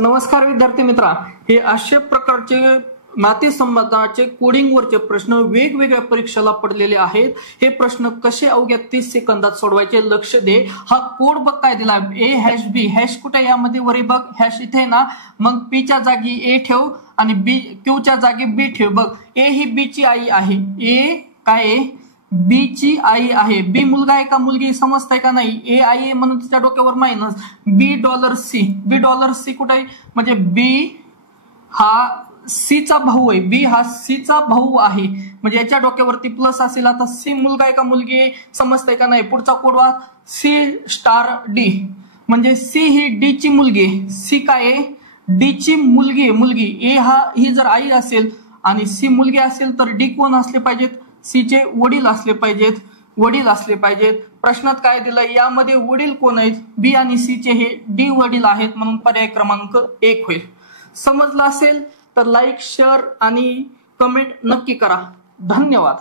नमस्कार विद्यार्थी मित्रा, हे अशा प्रकारचे नातेसंबंधाचे कोडिंग वरचे प्रश्न वेगवेगळ्या परीक्षेला पडलेले आहेत। हे प्रश्न कसे अवघ्या 30 सेकंदात सोडवायचे लक्ष दे। हा कोड बघ काय दिला, A#B हॅश कुठे यामध्ये वरी बघ, हॅश इथे ना, मग P च्या जागी A ठेव आणि B Q च्या जागी B ठेव। बघ A ही B ची आई आहे, A काय आहे B ची आई आहे। B मुलगा आहे का मुलगी समजतंय का नाही, A आई आहे म्हणून तिच्या डोक्यावर मायनस, $C कुठे आहे म्हणजे B हा C चा भाऊ आहे, B हा C चा भाऊ आहे म्हणजे याच्या डोक्यावरती प्लस असेल। आता C मुलगा आहे का मुलगी आहे समजतंय का नाही, पुढचा कोड वाच C*D म्हणजे C ही D ची मुलगी आहे, C काय आहे D ची मुलगी आहे, मुलगी A ही जर आई असेल आणि C मुलगी असेल तर D कोण असले पाहिजेत, C चे वडील असले पाहिजेत। प्रश्नात काय दिलं, यामध्ये वडील कोण आहेत, B आणि C चे हे D वडील आहेत म्हणून पर्याय क्रमांक 1 होईल। समजलं असेल तर लाईक शेअर आणि कमेंट नक्की करा। धन्यवाद।